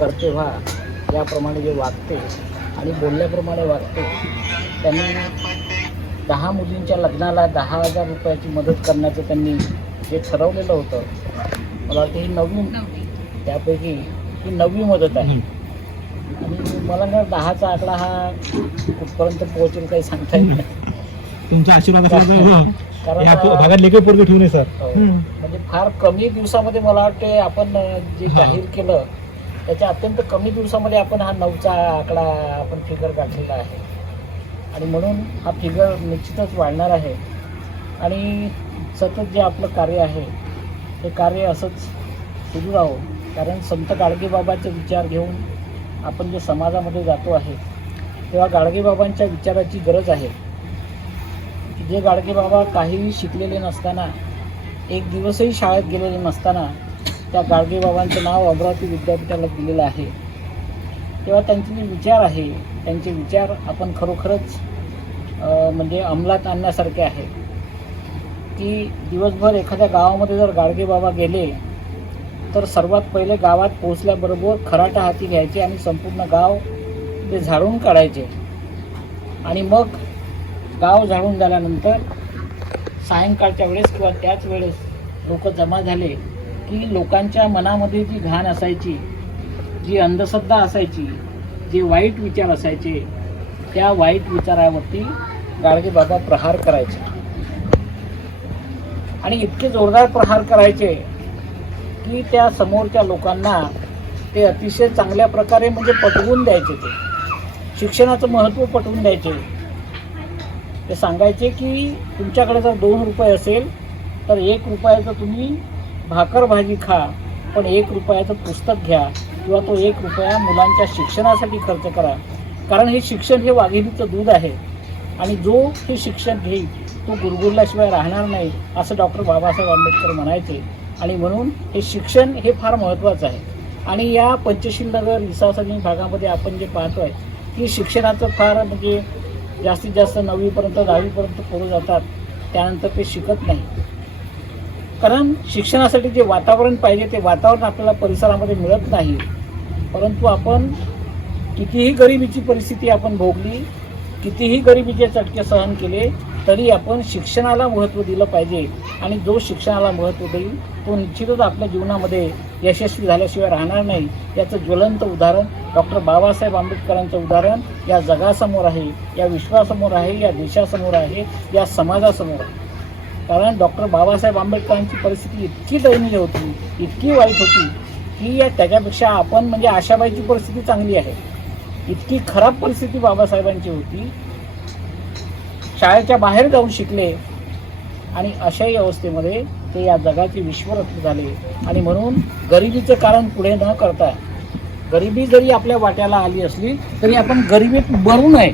करते व्हा याप्रमाणे जे वागते आणि बोलल्याप्रमाणे वागते त्यांनी दहा मुलींच्या लग्नाला दहा हजार रुपयाची मदत करण्याचं त्यांनी जे ठरवलेलं होतं मला वाटतं ही नववी त्यापैकी ही नववी मदत आहे आणि मला ना दहाचा आकडा हा कुठपर्यंत पोहोचेल काही सांगता येत नाही तुमचा आशीर्वाद हो. कारण सर हो. म्हणजे फार कमी दिवसामध्ये मला वाटते आपण जे हा. जाहीर केलं त्याच्या अत्यंत कमी दिवसामध्ये आपण हा नऊचा आकडा आपण फिगर गाठलेला आहे. आणि म्हणून हा फिगर निश्चितच वाढणार आहे. आणि सतत जे आपलं कार्य आहे ते कार्य असंच सुरू राहो. कारण संत गाडगेबाबाचे विचार घेऊन आपण जे समाजामध्ये जातो आहे तेव्हा गाडगेबाबांच्या विचाराची गरज आहे. जे गाडगेबाबा काहीही शिकलेले नसताना एक दिवसही शाळेत गेलेले नसताना त्या गाडगेबाबांचं नाव अमरावती विद्यापीठाला दिलेलं आहे. तेव्हा त्यांचे जे विचार आहे त्यांचे विचार आपण खरोखरच म्हणजे अंमलात आणण्यासारखे आहे की दिवसभर एखाद्या गावामध्ये जर गाडगेबाबा गेले तर सर्वात पहिले गावात पोहोचल्याबरोबर खराटा हाती घ्यायचे आणि संपूर्ण गाव ते झाडून काढायचे. आणि मग गाव झाडून झाल्यानंतर सायंकाळच्या वेळेस किंवा त्याच वेळेस लोक जमा झाले की लोकांच्या मनामध्ये जी घाण असायची जी अंधश्रद्धा असायची जे वाईट विचार असायचे त्या वाईट विचारावरती गाडगे बाबा प्रहार करायचे. आणि इतके जोरदार प्रहार करायचे की त्या समोरच्या लोकांना ते अतिशय चांगल्या प्रकारे म्हणजे पटवून द्यायचे ते. शिक्षणाचं महत्त्व पटवून द्यायचे. ते सांगायचे की तुमच्याकडे जर दोन रुपये असेल तर एक रुपयाचं तुम्ही भाकर भाजी खा पण एक रुपयाचं पुस्तक घ्या किंवा तो एक रुपया मुलांच्या शिक्षणासाठी खर्च करा. कारण हे शिक्षण हे वाघिणीचं दूध आहे. आणि जो हे शिक्षण घेईल तो गुरगुरल्याशिवाय राहणार नाही असं डॉक्टर बाबासाहेब आंबेडकर म्हणायचे. आणि म्हणून हे शिक्षण हे फार महत्त्वाचं आहे. आणि या पंचशील नगर विसासनी भागामध्ये आपण जे पाहतो आहे की शिक्षणाचं फार म्हणजे जास्तीत जास्त नववीपर्यंत दहावीपर्यंत पोरं जातात. त्यानंतर ते शिकत नाही. कारण शिक्षणासाठी जे वातावरण पाहिजे ते वातावरण आपल्याला परिसरामध्ये मिळत नाही. परंतु आपण कितीही गरिबीची परिस्थिती आपण भोगली कितीही गरिबीचे चटके सहन केले तरी आपण शिक्षणाला महत्त्व दिलं पाहिजे. आणि जो शिक्षणाला महत्त्व देईल तो निश्चितच आपल्या जीवनामध्ये यशस्वी झाल्याशिवाय राहणार नाही. याचं ज्वलंत उदाहरण डॉक्टर बाबासाहेब आंबेडकरांचं उदाहरण या जगासमोर आहे या विश्वासमोर आहे या देशासमोर आहे या समाजासमोर आहे. कारण डॉक्टर बाबासाहेब आंबेडकरांची परिस्थिती इतकी दयनीय होती इतकी वाईट होती की या त्याच्यापेक्षा आपण म्हणजे आशाबाईची परिस्थिती चांगली आहे. इतकी खराब परिस्थिती बाबासाहेबांची होती. शाळेच्या बाहेर जाऊन शिकले आणि अशाही अवस्थेमध्ये ते या जगाचे विश्वरत्न झाले. आणि म्हणून गरिबीचं कारण पुढे न करता गरिबी जरी आपल्या वाट्याला आली असली तरी आपण गरिबीत बरू नये.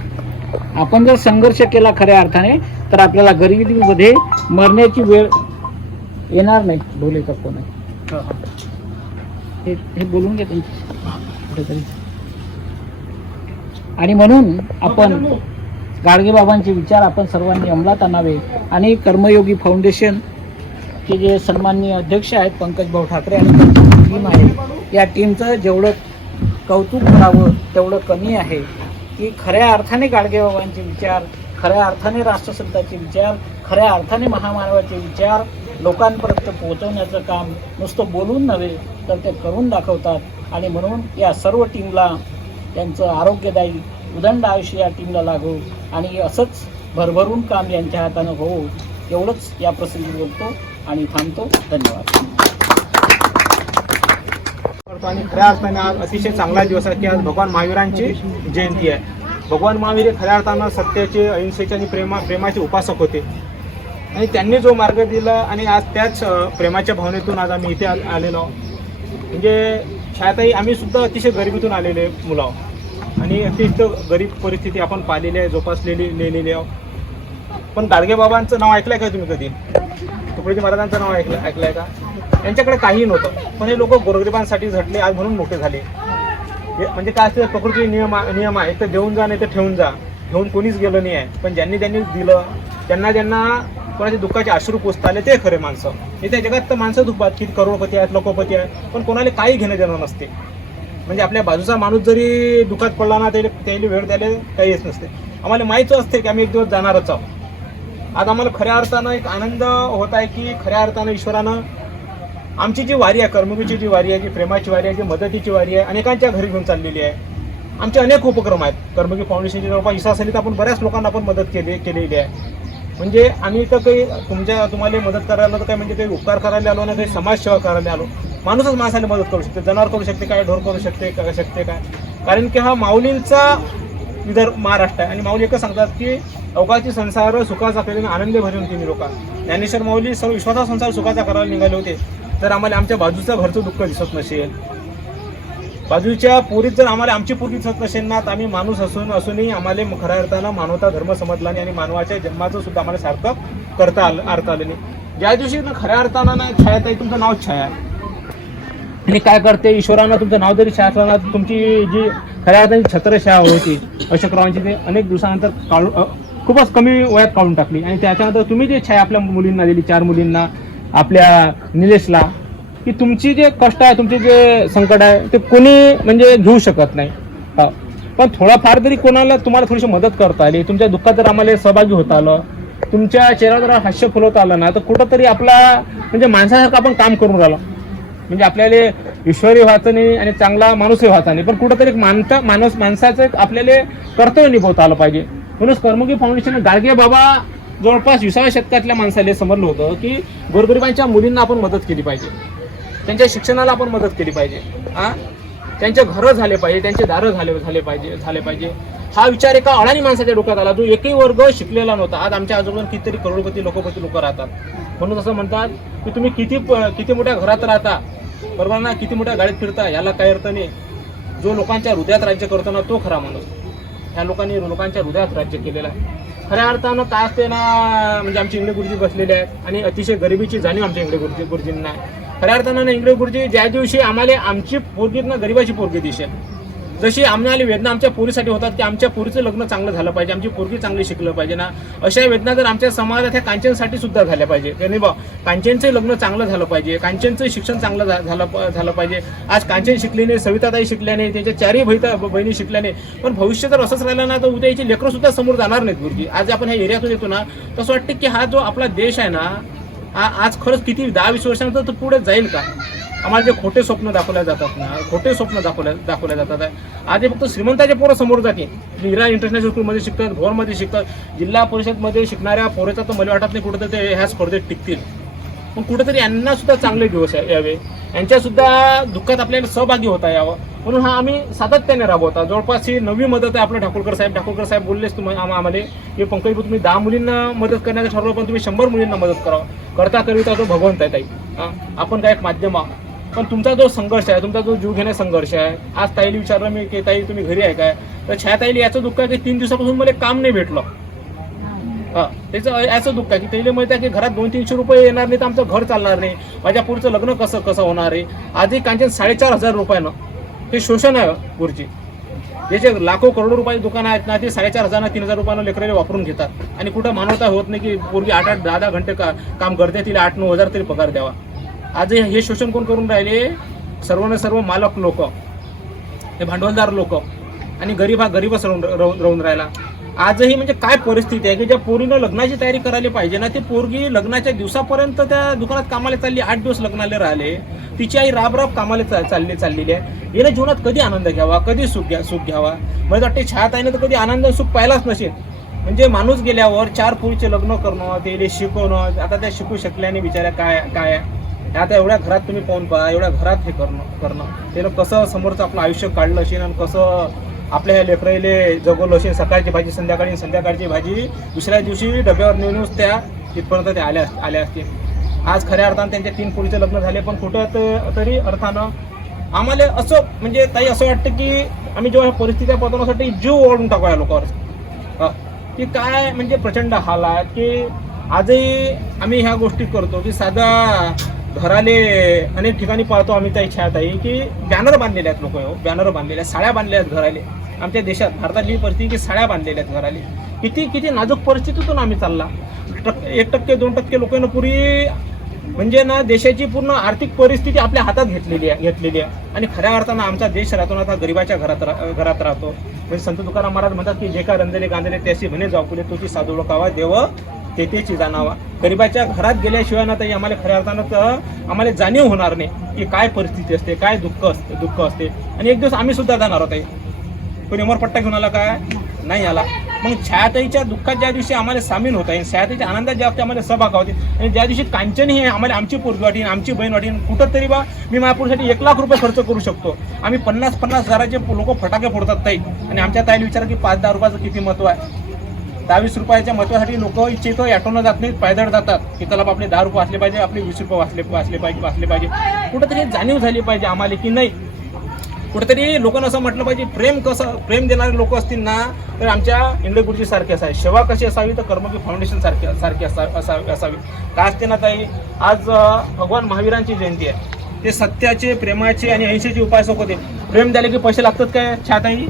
आपण जर संघर्ष केला खऱ्या अर्थाने तर आपल्याला गरिबीमध्ये मरण्याची वेळ येणार नाही ढोलेचा फोन आहे हे हे. बोलून घे कुठेतरी. आणि म्हणून आपण गाडगेबाबांचे विचार आपण सर्वांनी अंमलात आणावे आणि कर्मयोगी फाउंडेशन चे जे सन्माननीय अध्यक्ष आहेत पंकज भाऊ ठाकरे आणि त्यांची टीम आहे या टीमचं जेवढं कौतुक करावं तेवढं कमी आहे. की खऱ्या अर्थाने गाडगेबाबांचे विचार खऱ्या अर्थाने राष्ट्रसंताचे विचार खऱ्या अर्थाने महामानवाचे विचार लोकांपर्यंत पोहोचवण्याचं काम नुसतं बोलून नव्हे तर ते करून दाखवतात. आणि म्हणून या सर्व टीमला त्यांचं आरोग्यदायी उदंड आयुष्य या टीमला लागो. आणि असंच भरभरून काम यांच्या हातानं होवो एवढंच या प्रसंगी बोलतो आणि थांबतो. धन्यवाद. करतो आणि खऱ्या अर्थाने आज अतिशय चांगला दिवस आहे की आज भगवान महावीरांची जयंती आहे. भगवान महावीर हे खऱ्या अर्थानं सत्याचे अहिंसेचे आणि प्रेमा प्रेमाचे उपासक होते. आणि त्यांनी जो मार्ग दिला आणि आज त्याच प्रेमाच्या भावनेतून आज आम्ही इथे आ- आलेलो म्हणजे शाळेतही आम्ही सुद्धा अतिशय गरिबीतून आलेले मुलं आहोत. आणि अतिशय गरीब परिस्थिती आपण पाहिलेली आहे जोपासलेली लिहिलेली आहोत. पण दाडगेबाबांचं नाव नाव ऐकलंय का तुम्ही कधी? तुकडोजी महाराजांचं नाव ऐकलं ऐकलंय का? त्यांच्याकडे काही नव्हतं. पण हे लोक गोरगरिबांसाठी झटले आज म्हणून मोठे झाले. हे- म्हणजे काय असते प्रकृती नियम नियम आहे तर देऊन जा नाही तर ठेवून जा. घेऊन कोणीच गेलं नाही आहे. पण ज्यांनी त्यांनी दिलं त्यांना ज्यांना कोणाच्या दुःखाचे अश्रू पोचता आले ते खरे माणसं. इथे जगात तर माणसं दुखतात की करोडपती आहेत लोकपती आहेत पण कोणाला काही घेणं देणं नसते. म्हणजे आपल्या बाजूचा माणूस जरी दुःखात पडला ना त्याला त्याला वेळ द्यायला काही येत नसते. आम्हाला माहीत असते की आम्ही एक दिवस जाणारच आहोत. आज आम्हाला खऱ्या अर्थानं एक आनंद होत आहे की खऱ्या अर्थानं ईश्वरानं आमची जी वारी आहे कर्मभूची जी वारी आहे जी प्रेमाची वारी आहे जी मदतीची वारी आहे अनेकांच्या घरी घेऊन चाललेली आहे. आमचे अनेक उपक्रम आहेत. कर्मगी फाउंडेशनची जवळपास इसासलीत आपण बऱ्याच लोकांना आपण मदत केली केलेली आहे. म्हणजे आम्ही तर काही तुमच्या तुम्हाला मदत करायला तर काही म्हणजे काही उपकार करायला आलो ना काही समाजसेवा करायला आलो. माणूसच माणसाला मदत करू शकते जनावर करू शकते काय ढोर करू शकते काय शकते काय? कारण की हा माऊलींचा विदर्भ महाराष्ट्र आहे. आणि माऊली एकच सांगतात की अवकाळची संसार सुखाचा केल्याने आनंद भरून तुम्ही लोक ज्ञानेश्वर माऊली सर्व विश्वासा संसार सुखाचा करायला निघाले होते. तर आम्हाला आमच्या बाजूचं घरचं दुःख दिसत नसेल. बाजूच्या पोरीत जर आम्हाला आमची पोरी दिसत नसेल ना तर आम्ही माणूस असून असूनही आम्हाला खऱ्या अर्थानं मानवता धर्म समजला नाही आणि मानवाच्या जन्माचं सुद्धा आम्हाला सार्थक करता आलं अर्थ आलं नाही ज्या दिवशी ना खऱ्या अर्थानं ना छायाताई तुमचं नाव छाया. आहे. आणि काय करते ईश्वरानं तुमचं नाव जरी छाया असलं ना तुमची जी खऱ्या अर्थाने छत्रछाया होती अशोकरावांची ते अनेक दिवसानंतर काढून खूपच कमी वयात काढून टाकली. आणि त्याच्यानंतर तुम्ही जे छाया आपल्या मुलींना दिली चार मुलींना आपल्या निलेशला की तुमची जे कष्ट आहे तुमचे जे संकट आहे ते कोणी म्हणजे घेऊ शकत नाही. पण थोडाफार तरी कोणाला तुम्हाला थोडीशी मदत करता आली तुमच्या दुःखात जर आम्हाला सहभागी होता आलं तुमच्या चेहऱ्यावर जर हास्य फुलवता आलं ना तर कुठंतरी आपला म्हणजे माणसासारखं आपण काम करून राहिलो. म्हणजे आपल्याला ईश्वरी व्हायचं नाही आणि चांगला माणूसही व्हायचा नाही पण कुठंतरी एक मानता माणूस माणसाचं एक आपल्याला कर्तव्य निभवता आलं पाहिजे. म्हणून कर्मगी फाउंडेशन गाडगे बाबा जवळपास विसाव्या शतकातल्या माणसाला समजलं होतं की गोरगरिबांच्या मुलींना आपण मदत केली पाहिजे. त्यांच्या शिक्षणाला आपण मदत केली पाहिजे. हां त्यांचे घरं झाले पाहिजे त्यांचे दारं झाले झाले पाहिजे झाले पाहिजे. हा विचार एका अडाणी माणसाच्या डोक्यात आला. जो एकही वर्ग शिकलेला नव्हता. आज आमच्या आजूबाजूला कितीतरी करोडपती लोकपती लोक राहतात. म्हणून असं म्हणतात की तुम्ही किती प- किती मोठ्या घरात राहता? बरोबर ना? किती मोठ्या गाडीत फिरता? याला काही अर्थ नाही. जो लोकांच्या हृदयात राज्य करतो ना तो खरा माणूस. ह्या लोकांनी लोकांच्या हृदयात राज्य केलेलं आहे. खऱ्या अर्थानं काय असते ना म्हणजे आमचे इंगळे गुरुजी बसलेले आहेत आणि अतिशय गरिबीची जाणीव आमच्या इंगळे गुरुजी गुरुजींना आहे. खऱ्या अर्थानं ना गुरुजी ज्या दिवशी आम्हाला आमची पोरगीत ना गरिबाची पोरगी दिसेल जशी आम्हाला वेदना आमच्या पोरीसाठी होतात की आमच्या पोरीचं लग्न चांगलं झालं पाहिजे आमची पोरगी चांगली शिकलं पाहिजे ना? अशा वेदना जर आमच्या समाजात ह्या कांचनसाठी सुद्धा झाल्या पाहिजे. त्याने बा कांचनचं लग्न चांगलं झालं पाहिजे कांचनचं शिक्षण चांगलं झा- झालं झालं पाहिजे. आज कांचन शिकली नाही सविताताई शिकल्या नाही त्याच्या चारही बहिता बहिणी शिकल्या नाही. पण भविष्य जर असंच राहिलं ना तर उद्या याची लेकरं सुद्धा समोर जाणार नाहीत गुरुजी. आज आपण ह्या एरियातून येतो ना तसं वाटतं की हा जो आपला देश आहे ना हा आज खरंच किती दहा वीस वर्षानंतर तो पुढे जाईल का? आम्हाला जे खोटे स्वप्न दाखवल्या जातात ना खोटे स्वप्न दाखवल्या दाखवल्या जातात. आहे. आज हे फक्त श्रीमंताचे पोरं समोर जाते. हिरा इंटरनॅशनल स्कूलमध्ये शिकतात भोरमध्ये शिकतात जिल्हा परिषदमध्ये शिकणाऱ्या पोरेचा तर मला वाटत नाही कुठं ते ह्या स्पर्धेत टिकतील. पण कुठेतरी यांना सुद्धा चांगले दिवस आहे- यावे. यांच्यासुद्धा दुःखात आपल्याला सहभागी होता यावं. म्हणून हा आम्ही सातत्याने राबवता. जवळपास ही नवी मदत आहे आपल्या ठाकूरकर साहेब. ठाकूरकर साहेब बोललेच तुम्ही आम- आम्हाला. हे पंकज तुम्ही दहा मुलींना मदत करण्याचं ठरवलं पण तुम्ही शंभर मुलींना मदत करावं. करता करीता तो भगवंत आहे ताई. आपण काय एक माध्यम आहोत? पण तुमचा जो संघर्ष आहे तुमचा जो जीव घेण्या संघर्ष आहे आज ताईला विचारलं मी की ताई तुम्ही घरी आहे काय? तर छाया ताईला याचं दुःख आहे की तीन दिवसापासून मला काम नाही भेटलं. हा त्याचं याचं दुःख आहे की त्याला माहिती आहे की घरात दोन तीनशे रुपये येणार नाही तर आमचं घर चालणार नाही. माझ्या पुढचं लग्न कसं कसं होणार आहे? आजही कांचन साडेचार हजार रुपयानं हे शोषण आहे गुरुजी. ज्याचे लाखो करोडो रुपयाचे दुकानं आहेत ना ते साडेचार हजार तीन हजार रुपयानं लेकराले वापरून घेतात. आणि कुठं मानवता होत नाही की पूर्वी आठ आठ दहा दहा घंटे का काम करते तिला आठ नऊ हजार तरी पगार द्यावा. आज हे शोषण कोण करून राहिले? सर्व सर्व मालक लोक. हे भांडवलदार लोक. आणि गरीब हा गरीबच राहून राहून राहून राहिला. आजही म्हणजे काय परिस्थिती आहे की ज्या पोरीनं लग्नाची तयारी करायला पाहिजे ना ती पोरगी लग्नाच्या दिवसापर्यंत त्या दुकानात कामाला चालली आठ दिवस लग्नाला राहिले. तिची आई राबराब कामाला चा- चालली चाललेली आहे. हिने जीवनात कधी आनंद घ्यावा? कधी सुख घ्या सुख घ्यावा? मला वाटते छात आहे तर कधी आनंद सुख पाहिलाच नसेल. म्हणजे माणूस गेल्यावर चार पोरीचे लग्न करणं ते शिकवणं आता त्या शिकू शकल्याने बिचाऱ्या काय काय आहे? आता एवढ्या घरात तुम्ही पाहून पहा एवढ्या घरात हे करणं करणं. त्यानं कसं समोरचं आपलं आयुष्य काढलं असेल आणि कसं आपल्या ह्या लेकराईले जगवलं असेल सकाळची भाजी संध्याकाळी आणि संध्याकाळची भाजी दुसऱ्या दिवशी डब्यावर नेऊनच त्या तिथपर्यंत ते आल्या आल्या असतील. आज खऱ्या अर्थानं त्यांच्या तीन पुढीचं लग्न झाले पण कुठं तरी अर्थानं आम्हाला असं म्हणजे ताई असं वाटतं की आम्ही जेव्हा परिस्थिती पतवण्यासाठी जीव ओढून टाकू या लोकांवर. की काय म्हणजे प्रचंड हाल आहेत की आजही आम्ही ह्या गोष्टी करतो की साधा घराले अनेक ठिकाणी पाहतो आम्ही त्या इच्छा आहे की बॅनर बांधलेले आहेत लोक हो. बॅनर बांधलेले आहेत साड्या बांधल्या आहेत घराले. आमच्या देशात भारतातली परिस्थिती की साड्या बांधलेल्या आहेत घराले. किती किती नाजूक परिस्थितीतून आम्ही चालला. टक एक टक्के दोन टक्के लोकांना पुरी म्हणजे ना देशाची पूर्ण आर्थिक परिस्थिती आपल्या हातात घेतलेली आहे घेतलेली आहे. आणि खऱ्या अर्थानं आमचा देश राहतो ना आता गरिबाच्या घरात रा- घरात राहतो. म्हणजे संत तुकाराम महाराज म्हणतात की जे का रंजले गांधले त्याशी म्हणे जापुले तो ती साधू लोकावा देव तेथेची जाणावा. गरिबाच्या घरात गेल्याशिवाय ना ताई आम्हाला खऱ्या अर्थानं तर आम्हाला जाणीव होणार नाही की काय परिस्थिती असते काय दुःख असते दुःख असते. आणि एक दिवस आम्ही सुद्धा जाणार आहोत ताई. कोणी अमरपट्टा घेऊन आला काय? नाही आला. मग छायाताईच्या दुःखात ज्या दिवशी आम्हाला सामील होता येईल छायाताईच्या आनंदात ज्या आम्हाला सहभाग होते आणि ज्या दिवशी कांचनही हे आम्हाला आमची पोरगी वाटीन आमची बहीण वाटीन कुठं तरी बा मी महापूरसाठी एक लाख रुपये खर्च करू शकतो. आम्ही पन्नास पन्नास हजाराचे लोक फटाके फोडतात ताई. आणि आमच्या ताईला विचारा की पाच दहा रुपयाचं किती महत्त्व आहे. दहावीस रुपयाच्या महत्वासाठी लोक इच्छितो ॲटोनं जात नाहीत पायदळ जातात. की त्याला आपले दहा रुपये वाचले पाहिजे आपले वीस रुपये वाचले वाचले पाहिजे वाचले पाहिजे. कुठंतरी जाणीव झाली पाहिजे आम्हाला की नाही? कुठेतरी लोकांना असं म्हटलं पाहिजे प्रेम कसं प्रेम देणारे लोक असतील ना तर आमच्या इंद्र गुरुजी सारखे असावे. सेवा कशी असावी तर कर्मकी फाउंडेशन सारखी सारखी असा असावी असावी. का असते ना ताई? आज भगवान महावीरांची जयंती आहे. ते सत्याचे प्रेमाचे आणि ऐंशीचे उपासक होते प्रेम द्यायला की पैसे लागतात काय छाताई?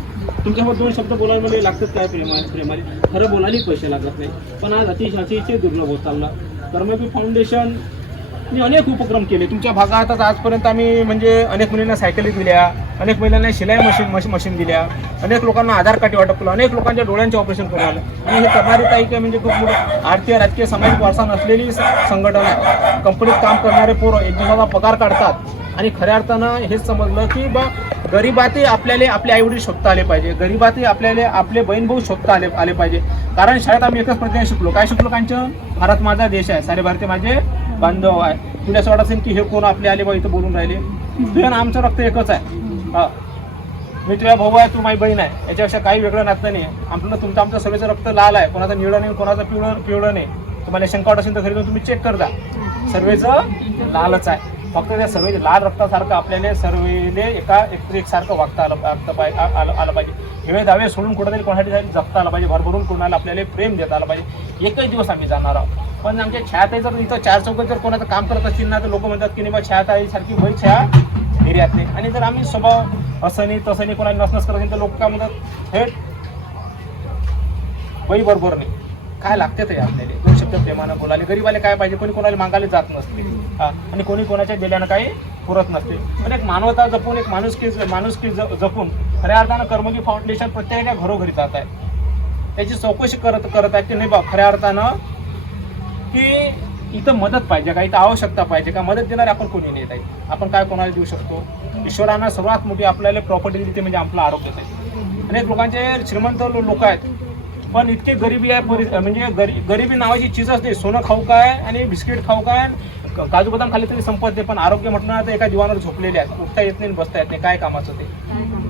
तुमच्यासोबत दोन शब्द बोलायला म्हणजे लागतात काय प्रेमा प्रेमाने? खरं बोलायलाही पैसे लागत नाही. पण आज अतिशय अतिशय दुर्लभ होत चालला. कर्मगी फाउंडेशन मी अनेक उपक्रम केले. तुमच्या भागातच आजपर्यंत आम्ही म्हणजे अनेक मुलींना सायकली दिल्या अनेक महिलांना शिलाई मशीन मशीन मशीन दिल्या अनेक लोकांना आधार कार्ड वाटप केलं अनेक लोकांच्या डोळ्यांचे ऑपरेशन करून आलं. आणि हे करणारी ताई काय म्हणजे खूप मोठं आर्थिक राजकीय सामाजिक वारसा नसलेली संघटना कंपनीत काम करणारे पोरं एक दिवसाचा पगार काढतात. आणि खऱ्या अर्थानं हेच समजलं की बा गरिबातही आपल्याला आपले आईवडील शोधता आले पाहिजे. गरिबातही आपल्याला आपले बहीण भाऊ शोधता आले आले पाहिजे. कारण शाळेत आम्ही एकच प्रकारे शिकलो. काय शिकलो कांचन? भारत माझा देश आहे. सारे भारतीय माझे बांधव आहे. तुला असं वाटत असेल की हे कोण आपले आले बा इथं बोलून राहिले? तुझ्या आमचं रक्त एकच आहे. हा. मी तुझ्या भाऊ आहे तू माझी बहीण आहे. याच्यापेक्षा काही वेगळं नातं नाही. आमचं आपलं तुमचं आमचं सगळ्याचं रक्त लाल आहे. कोणाचं निळं नाही कोणाचं पिवळं पिवळं नाही. तुम्हाला शंका वाटत असेल तर घरी तुम्ही चेक कर जा सर्वेचं लालच आहे. फक्त त्या सर्वे लाल रक्तासारखं आपल्याला सर्वेले एका एक एकसारखं वागता आलं वागता पाहिजे आलं आलं पाहिजे. हेवे दावे सोडून कुठेतरी कोणासाठी जगता आलं पाहिजे. भरभरून कोणाला आपल्याला प्रेम देता आलं पाहिजे. एकच दिवस आम्ही जाणार आहोत. पण आमच्या छायाताई जर इथं चार चौकात जर कोणाचं काम करत असतील ना तर लोक म्हणतात की नाही बा छायाताई सारखी वय छाया एरियात नाही. आणि जर आम्ही स्वभाव असं नाही तसं नाही कोणाला नसनस करत असेल तर लोक काय म्हणतात थेट वय बरोबर नाही. काय लागते ते आपल्याला? दोन शब्द प्रेमानं बोलाले गरीबाला काय पाहिजे? कोणी कोणाला मागायला जात नसते. आणि कोणी कोणाच्या दिल्यानं काही पुरत नसते. पण एक मानवता जपून एक माणुसकी माणुसकी जपून खऱ्या अर्थानं कर्मगी फाउंडेशन प्रत्येकाच्या घरोघरी जात आहे. त्याची चौकशी करत करत आहे की नाही बा खऱ्या अर्थानं की इथं मदत पाहिजे का इथं आवश्यकता पाहिजे का मदत देणारे आपण कोणी नाही आहे. आपण काय कोणाला देऊ शकतो? ईश्वरानं सर्वात मोठी आपल्याला प्रॉपर्टी दिली म्हणजे आपलं आरोग्यच आहे. अनेक लोकांचे श्रीमंत लोक आहेत पण इतके गरिबी आहे परि म्हणजे गरी गरिबी नावाची चीजच नाही. सोनं खाऊ काय आणि बिस्किट खाऊ काय काजू बदाम खाल्ले तरी संपत नाही पण आरोग्य म्हटलं ना तर एका दिवाणावर झोपलेले आहेत. उठता येत नाही बसता येत नाही. काय कामाचं ते?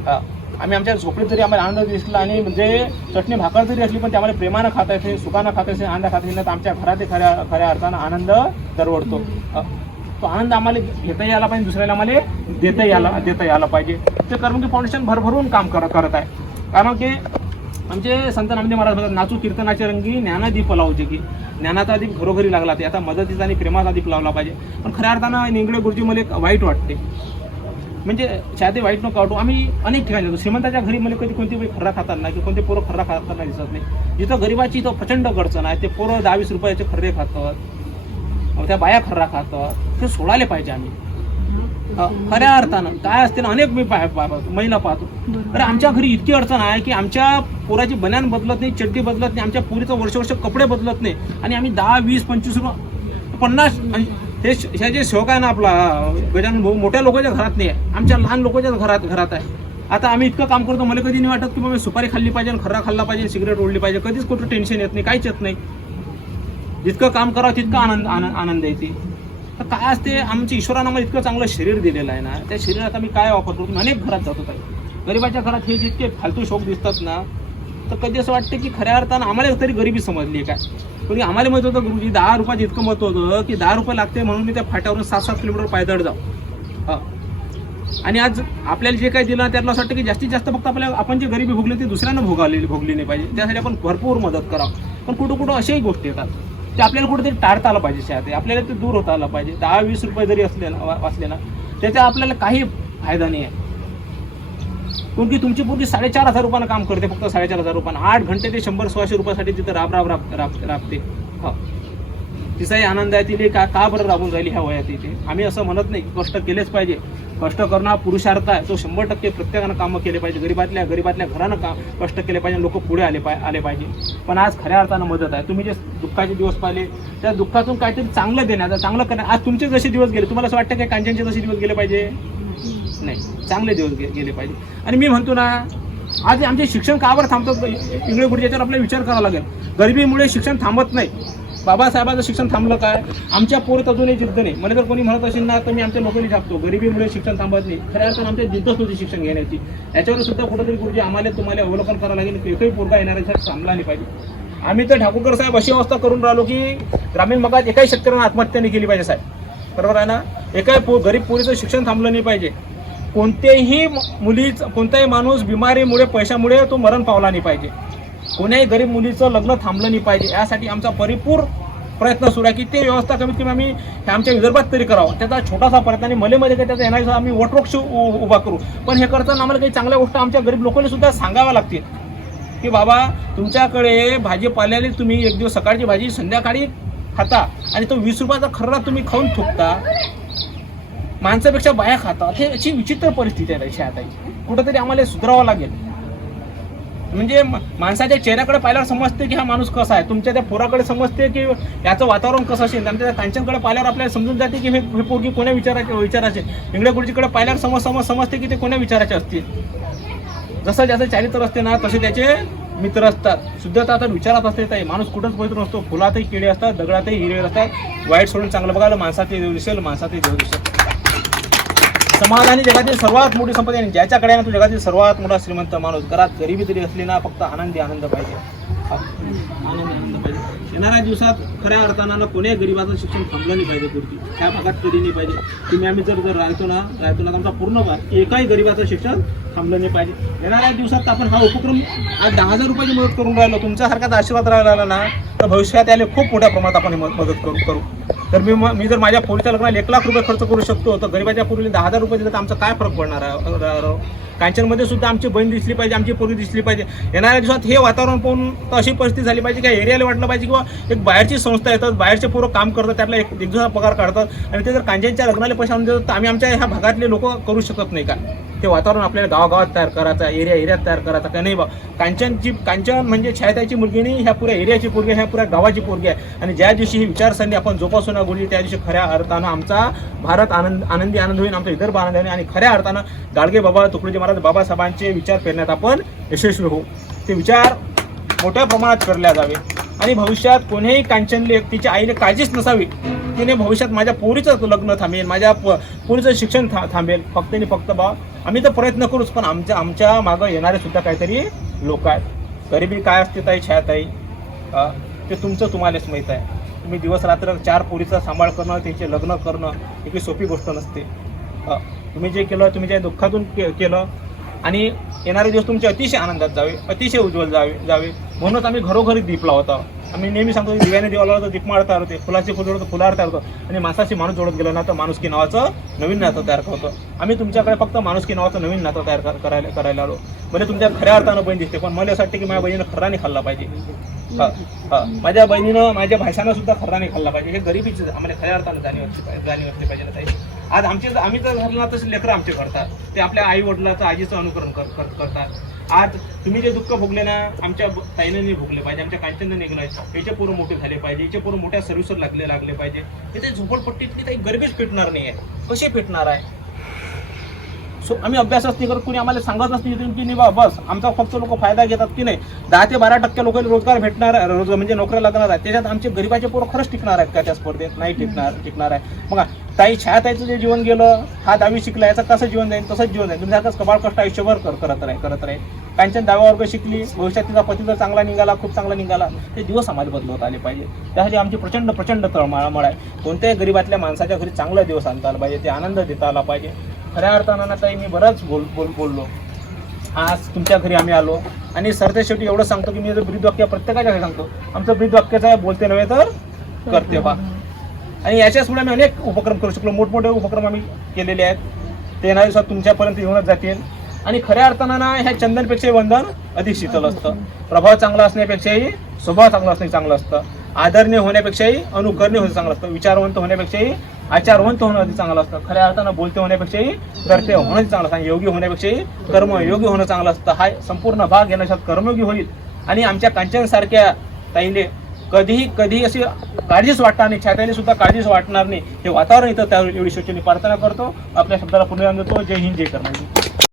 हा. आम्ही आमच्या झोपडीत जरी आम्हाला आनंद दिसला आणि म्हणजे चटणी भाकर जरी असली पण ते आम्हाला प्रेमानं खाता येते सुखानं खाता येते आनंद खाता येईल तर आमच्या घरात खऱ्या खऱ्या अर्थानं आनंद दरवडतो तो आनंद आम्हाला घेता यायला पाहिजे दुसऱ्याला आम्हाला देता यायला देता यायला पाहिजे. ते कर्मकी फाउंडेशन भरभरून काम कर करत आहे. कारण की आमचे संत नामदेव महाराज म्हणतात नाचू कीर्तनाचे रंगी ज्ञानादीप लावचे की ज्ञानाचा दीप घरोघरी लागला ते. आता मदतीचा आणि प्रेमाचा दीप लावला पाहिजे. पण खऱ्या अर्थानं निंगडे गुरुजी मला एक वाईट वाटते. म्हणजे शायद वाईट नको वाटू. आम्ही अनेक ठिकाणी जातो. श्रीमंताच्या घरी मला कधी कोणती बाई खर्रा खाताना किंवा कोणते पोरं खर्रा खाताना दिसत नाही. जिथं गरिबाची इथं प्रचंड अडचण आहे ते पोरं दहावीस रुपयाचे खर्रे खातात. त्या बाया खर्रा खातात. ते सोडायला पाहिजे आम्ही. खऱ्या अर्थानं काय असते ना अनेक मी पाह- पाहतो महिला पाहतो. अरे आमच्या घरी इतकी अडचण आहे की आमच्या पोराची बन्यान बदलत नाही चड्डी बदलत नाही आमच्या पोरीचं वर्ष वर्ष कपडे बदलत नाही. आणि आम्ही दहा वीस पंचवीस रुपये पन्नास हे ह्या जे शौक आहे ना आपला गजानन भाऊ मोठ्या लोकांच्या घरात नाही आहे. आमच्या लहान लोकांच्या घरात घरात आहे. आता आम्ही इतकं काम करतो मला कधी नाही वाटत की बाबा सुपारी खाल्ली पाहिजे खर्रा खाल्ला पाहिजे सिगरेट ओढली पाहिजे. कधीच कुठं टेन्शन येत नाही काहीच येत नाही. जितकं काम करावं तितकं आनंद आनंद आनंद येते. तर काय असते आमच्या ईश्वरानं मला इतकं चांगलं शरीर दिलेलं आहे ना त्या शरीरात आम्ही काय वापर करतो मी अनेक घरात जातो काय गरिबाच्या घरात हे जितके फालतू शोक दिसतात ना तर कधी असं वाटतं की खऱ्या अर्थानं आम्हाला तरी गरिबी समजली आहे काय? पण आम्हाला माहीत होतं गुरुजी दहा रुपयात इतकं मत होतं की दहा रुपये लागते म्हणून मी त्या फाट्यावरून सात सात किलोमीटर पायदळ जाऊ. हा. आणि आज आपल्याला जे काही दिलं त्यातलं असं वाटतं की जास्तीत जास्त फक्त आपल्याला आपण जे गरिबी भोगली ती दुसऱ्यांना भोगावली भोगली नाही पाहिजे. त्यासाठी आपण भरपूर मदत करावं. पण कुठं कुठं अशाही गोष्टी येतात. ते आपल्याला कुठेतरी टाळता आलं पाहिजे शाळेत. आपल्याला ते दूर होता आलं पाहिजे. दहा वीस रुपये जरी असले ना वा- वाचले ना त्याचा आपल्याला काही फायदा नाही आहे. कारण की तुमची पूर्वी साडेचार हजार रुपयानं काम करते फक्त साडेचार हजार रुपयानं. आठ घंटे ते शंभर सोळाशे रुपयासाठी तिथं राब राब राब राब राबते. हो. तिचाही आनंद आहे तिने का का बरं राबून राहिली ह्या वयात इथे? आम्ही असं म्हणत नाही की कष्ट केलेच पाहिजे. कष्ट करणं हा पुरुषार्थ आहे. तो शंभर टक्के प्रत्येकानं कामं केले पाहिजे. गरीबातल्या गरीबातल्या घरानं का कष्ट केले पाहिजे लोक पुढे आले पाय आले पाहिजे. पण आज खऱ्या अर्थानं मदत आहे. तुम्ही जे दुःखाचे दिवस पाहिले त्या दुःखातून काहीतरी चांगलं देण्याचं चांगलं करण्या आज तुमचे जसे दिवस गेले तुम्हाला असं वाटतं की कांचनचे जसे दिवस गेले पाहिजे? नाही. चांगले दिवस गे- गेले पाहिजे. आणि मी म्हणतो ना आज आमचे शिक्षण का बरं थांबतं? इंगळे गुरुजी याच्यावर आपल्याला विचार करावा लागेल. गरिबीमुळे शिक्षण थांबत नाही. बाबासाहेबांचं शिक्षण थांबलं काय? आमच्या पोरत अजूनही जिद्द नाही. मला जर कोणी म्हणत असेल ना तर मी आमच्या लोकांनी छापतो गरिबीमुळे शिक्षण थांबत नाही. खऱ्या अर्थानं आमच्या जिद्दच होती शिक्षण घेण्याची. याच्यावर सुद्धा कुठेतरी गुरुजी आम्हाला तुम्हाला अवलोकन करावं लागेल. एकही पोरगा येणाऱ्या थांबला नाही पाहिजे. आम्ही तर ठाकूरकर साहेब अशी अवस्था करून राहिलो की ग्रामीण भागात एकाही शेतकऱ्यांना आत्महत्या नाही केली पाहिजे साहेब. बरोबर आहे ना? एकाही पो गरीब पोरीचं शिक्षण थांबलं नाही पाहिजे. कोणत्याही मुलीच कोणताही माणूस बिमारीमुळे पैशामुळे तो मरण पावला नाही पाहिजे. कोण्याही गरीब मुलीचं लग्न थांबलं नाही पाहिजे. यासाठी आमचा परिपूर्ण प्रयत्न सुरू आहे की ते व्यवस्था कमीत कमी आम्ही आमच्या विदर्भात तरी करावं. त्याचा छोटासा प्रयत्न आणि मलेमध्ये काही त्याचा येणार आम्ही वटवृक्ष उभा करू. पण हे करताना आम्हाला काही चांगल्या गोष्ट आमच्या गरीब लोकांनी सुद्धा सांगाव्या लागतील. की बाबा तुमच्याकडे भाजीपाल्याने तुम्ही एक दिवस सकाळची भाजी संध्याकाळी खाता आणि तो वीस रुपयाचा खर्रा तुम्ही खाऊन थुकता. माणसापेक्षा बाया खाता. हे अशी विचित्र परिस्थिती आहे अशी आता. कुठंतरी आम्हाला सुधारावं लागेल. म्हणजे माणसाच्या चेहऱ्याकडे पाहिल्यावर समजते की हा माणूस कसा आहे. तुमच्या त्या पोराकडे समजते की याचं वातावरण कसं असेल? आमच्या त्या कांचनकडे पाहिल्यावर आपल्याला समजून जाते की हे हे पोरगी कोण्या विचाराचे विचाराचे इंगळे गुरुजीकडे पाहिल्यावर समज समज समजते की ते कोण्या विचाराचे असतील? जसं ज्याचं चारित्र असते ना तसे त्याचे मित्र असतात. शुद्धता आता विचारात असते ताई. माणूस कुठंच पवित्र नसतो. फुलातही किडे असतात दगडातही हिरे असतात. वाईट सोडून चांगलं बघायला माणसातही देऊ दिसेल माणसातही देऊ दिसेल. समाधानी जगातील सर्वात मोठी संपत्ती आणि ज्याच्याकडे आहे ना तो जगातील सर्वात मोठा श्रीमंत माणूस. घरात गरिबी तरी असली ना फक्त आनंदी आनंद पाहिजे. आनंदी आनंद पाहिजे. येणाऱ्या दिवसात खऱ्या अर्थानं ना गरिबाचं शिक्षण थांबलं नाही पाहिजे पूर्वी त्या भागात कधी नाही पाहिजे. तुम्ही आम्ही जर जर राहतो ना राहतो ना आमचा पूर्ण भाग एकाही गरिबाचं शिक्षण थांबलं नाही पाहिजे. येणाऱ्या दिवसात आपण हा उपक्रम आज दहा हजार रुपयाची मदत करून राहिलो. तुमच्यासारखाच आशीर्वाद राहिला ना तर भविष्यात याला खूप मोठ्या प्रमाणात आपण मदत करू करू. तर मी म- मी जर माझ्या पोरीच्या लग्नाला एक लाख रुपये खर्च करू शकतो तर गरीबाच्या पोरीला दहा हजार रुपये दिले तर आमचा काय फरक पडणार आहे? कांचनमध्ये सुद्धा आमची बहीण दिसली पाहिजे आमची पोरी दिसली पाहिजे. येणाऱ्या दिवसात हे वातावरण पाहून तर अशी परिस्थिती झाली पाहिजे की एरियाला वाटलं पाहिजे किंवा एक बाहेरची संस्था येतात बाहेरचे पोरं काम करतात त्यातला एक एक दिवसाचा पगार काढतात. आणि ते जर कांचनच्या लग्नाला पैसे आणून देतात तर आम्ही आमच्या ह्या भागातले लोक करू शकत नाही का? ते वातावरण आपल्याला गावागावात तयार करायचं एरिया एरियात तयार करायचा का नाही बा? कांचनची कांचन म्हणजे छायताची मुलगी नाही ह्या पुऱ्या एरियाची पोरगी आहे, ह्या पुऱ्या गावाची पोरगी आहे. आणि ज्या दिवशी ही विचारसरणी आपण जोपासून बोलली त्या दिवशी खऱ्या अर्थानं आमचा भारत आनंद आनंदी आनंद होईल आमचा विदर्भ आनंद होईल. आणि खऱ्या अर्थानं गाडगे बाबा तुकडोजी महाराज बाबासाहेबांचे विचार पेरण्यात आपण यशस्वी होऊ. ते विचार मोठ्या प्रमाणात करल्या जावे आणि भविष्यात कोणीही कांचनले तिच्या आईने काळजीच नसावी. तिने भविष्यात माझ्या पोरीचं लग्न थांबेल माझ्या प- पोरीचं शिक्षण था थांबेल. फक्त आणि फक्त बा आम्ही तर प्रयत्न करूच पण आमच्या आमच्या मागं येणारे सुद्धा काहीतरी लोक आहेत. गरिबी काय असते ताई? छायाताई. ते तुमचं तुम्हालाच माहीत आहे. तुम्ही दिवस रात्र चार पोरीचा सांभाळ करणं त्यांचे लग्न करणं ही काही सोपी गोष्ट नसते. तुम्ही जे केलं तुम्ही ज्या दुःखातून के केलं आणि येणारे दिवस तुमचे अतिशय आनंदात जावे अतिशय उज्ज्वल जावे जावे. म्हणूनच आम्ही घरोघरी दीप लावतो आम्ही नेहमी सांगतो की दिव्याने दिवा लावतो दीप माळ तयार होते फुलाची फुल जोडतो फुलार तयार होतो आणि माणसाशी माणूस जोडत गेलो ना तर माणुसकी नावाचं नवीन नातं तयार करतो. आम्ही तुमच्याकडे फक्त माणुसकी नावाचं नवीन नातं तयार करायला करायला आलो. म्हणजे तुमच्या खऱ्या अर्थानं बहीण दिसते पण मला असं वाटतं की माझ्या बहिणीनं खराने खाल्ला पाहिजे. हा हा. माझ्या बहिणीनं माझ्या भाषानं सुद्धा खराने खाल्ला पाहिजे. हे गरिबीच आम्हाला खऱ्या अर्थानं जाणीव असली पाहिजे जाणीव असली पाहिजे ना ताई. आज आमचे आम्ही जर घरला तसे लेकरं आमचे करतात ते आपल्या आई वडिलाचं आजीचं अनुकरण कर, कर, करतात. आज तुम्ही जे दुःख भोगले ना आमच्या ब- ताईने नाही भोगले पाहिजे आमच्या कांचनने निघलं याचे पोरं मोठे झाले पाहिजे याचे पोरं मोठ्या सर्व्हिसवर लागले लागले पाहिजे. इथे झोपडपट्टीतली काही गरबीच पेटणार नाही आहे कसे पेटणार आहे? सो आम्ही अभ्यासच नाही करत कुणी आम्हाला सांगत नसते की नाही बस आमचा फक्त लोक फायदा घेतात की नाही? दहा ते बारा टक्के लोकांना रोजगार भेटणार आहे, म्हणजे नोकऱ्या लागणार आहे. त्याच्यात आमचे गरिबाचे पोरं खरंच टिकणार आहेत का त्या स्पर्धेत? नाही टिकणार टिकणार आहे. मग ताई छायाताईचं जे जीवन गेलं हा दहावी शिकला याचं कसं जीवन जाईल? तसंच जीवन जाईल. तुमच्यासारखंच कबाळ कष्ट आयुष्यभर करत राहील करत राहील कांचन दहावा वर्ग शिकली भविष्यात तिचा पती जर चांगला निघाला खूप चांगला निघाला ते दिवस आम्हाला बदलवत आले पाहिजे. त्यासाठी आमची प्रचंड प्रचंड तळमळ आहे. कोणत्याही गरीबातल्या माणसाच्या घरी चांगला दिवस आणता आला पाहिजे ते आनंद देता आला पाहिजे. खऱ्या अर्थानं ताई मी बरंच बोल बोल बोललो. आज तुमच्या घरी आम्ही आलो. आणि सरते शेवटी एवढं सांगतो की मी जर ब्रीद वाक्य प्रत्येकाच्या घरी सांगतो आमचं ब्रीदवाक्याचं बोलते नव्हे तर करते बा. आणि याच्याच पुढे आम्ही अनेक उपक्रम करू शकलो. मोठमोठे उपक्रम आम्ही केलेले आहेत. ते येणाऱ्या दिवसात तुमच्यापर्यंत येऊनच जातील. आणि खऱ्या अर्थानं ना ह्या चंदनपेक्षाही वंदन अधिक शीतल असतं. प्रभाव चांगला असण्यापेक्षाही स्वभाव चांगला असणे चांगलं असतं. आदरणीय होण्यापेक्षाही अनुकरणीय होणं चांगलं असतं. विचारवंत होण्यापेक्षाही आचारवंत होणं अधिक चांगलं असतं. खऱ्या अर्थानं बोलते होण्यापेक्षाही कर्ते होणं चांगलं असतं. योगी होण्यापेक्षाही कर्मयोगी होणं चांगलं असतं. हा संपूर्ण भाग येण्याच्या कर्मयोगी होईल. आणि आमच्या कांचनसारख्या ताईने कधीही कधी अशी काळजीच वाटणार नाही. छात्याने सुद्धा काळजीच वाटणार नाही. हे वातावरण इथं त्यावेळी एवढी शोचनी प्रार्थना करतो. आपल्या शब्दाला पुनरावृत्ती देतो जय हिंद जय कर्मयोगी